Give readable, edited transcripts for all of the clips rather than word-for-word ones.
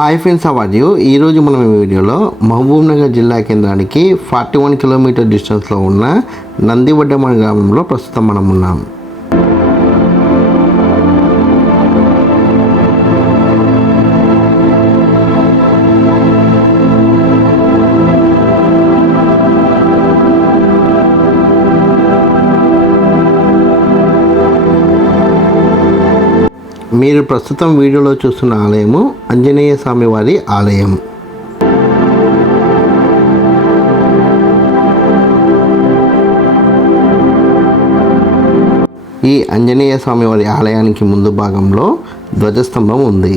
Hi friends, award ఈరోజు మనం ఈ వీడియోలో మహబూబ్నగర్ జిల్లా కేంద్రానికి 41 కిలోమీటర్ డిస్టెన్స్లో ఉన్న నందివడ్డమ గ్రామంలో ప్రస్తుతం మనం ఉన్నాం. మీరు ప్రస్తుతం వీడియోలో చూస్తున్న ఆలయము ఆంజనేయ స్వామి వారి ఆలయం. ఈ ఆంజనేయ స్వామి వారి ఆలయానికి ముందు భాగంలో ధ్వజస్తంభం ఉంది.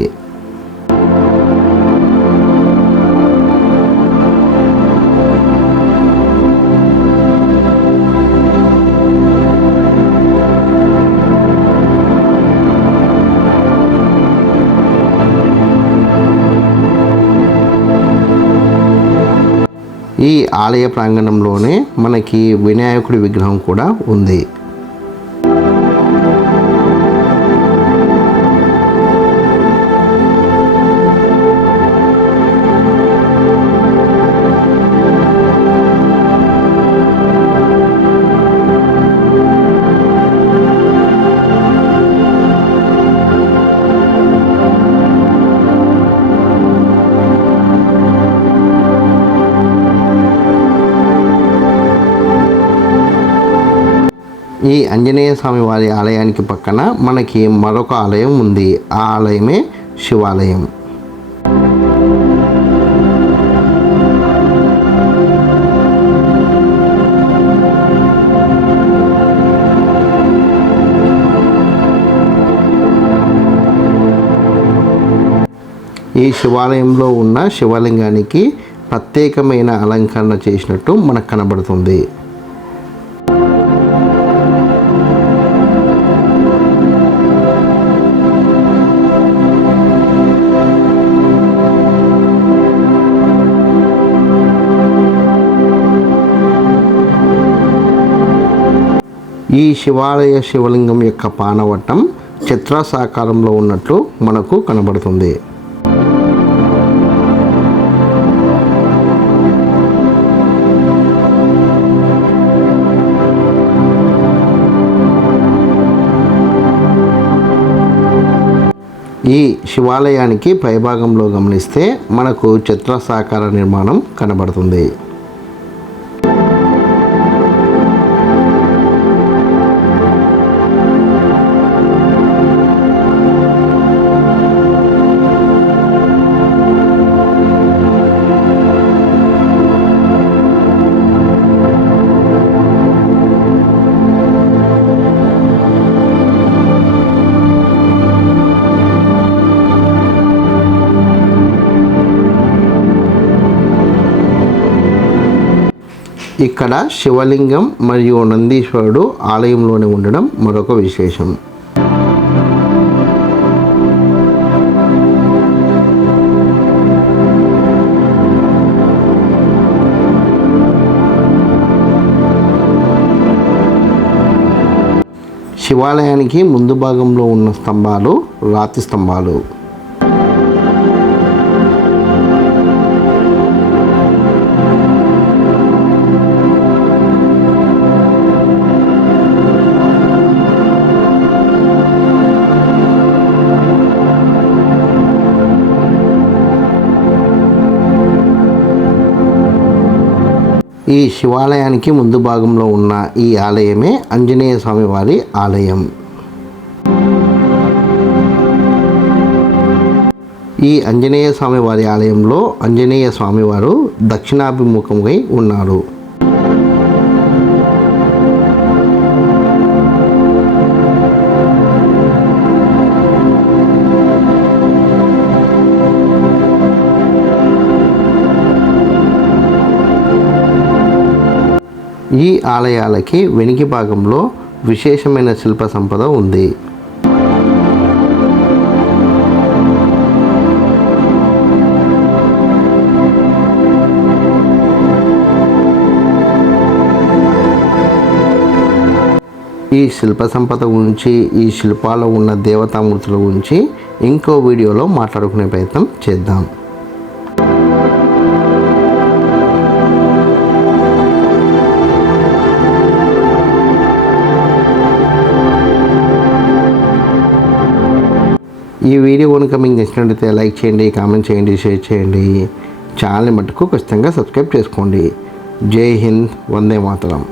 ఈ ఆలయ ప్రాంగణంలోనే మనకి వినాయకుడి విగ్రహం కూడా ఉంది. ఈ ఆంజనేయ స్వామి వారి ఆలయానికి పక్కన మనకి మరొక ఆలయం ఉంది. ఆ ఆలయమే శివాలయం. ఈ శివాలయంలో ఉన్న శివలింగానికి ప్రత్యేకమైన అలంకరణ చేసినట్టు మనకు కనబడుతుంది. ఈ శివాలయ శివలింగం యొక్క పానవట్టం చతురస్రాకారంలో ఉన్నట్లు మనకు కనబడుతుంది. ఈ శివాలయానికి పైభాగంలో గమనిస్తే మనకు చతురస్రాకార నిర్మాణం కనబడుతుంది. ఇక్కడ శివలింగం మరియు నందీశ్వరుడు ఆలయంలోనే ఉండడం మరొక విశేషం. శివాలయానికి ముందు భాగంలో ఉన్న స్తంభాలు రాతి స్తంభాలు. ఈ శివాలయానికి ముందు భాగంలో ఉన్న ఈ ఆలయమే ఆంజనేయ స్వామి వారి ఆలయం. ఈ ఆంజనేయ స్వామి వారి ఆలయంలో ఆంజనేయ స్వామి వారు దక్షిణాభిముఖమై ఉన్నారు. ఈ ఆలయాలకి వెనుక భాగంలో విశేషమైన శిల్ప సంపద ఉంది. ఈ శిల్ప సంపద గురించి, ఈ శిల్పాల్లో ఉన్న దేవతామూర్తుల గురించి ఇంకో వీడియోలో మాట్లాడుకునే ప్రయత్నం చేద్దాం. ఈ వీడియో కనుక మీకు నచ్చినట్లయితే లైక్ చేయండి, కామెంట్ చేయండి, షేర్ చేయండి. ఛానల్ని మట్టుకు ఖచ్చితంగా సబ్స్క్రైబ్ చేసుకోండి. జై హింద్, వందే మాతరం.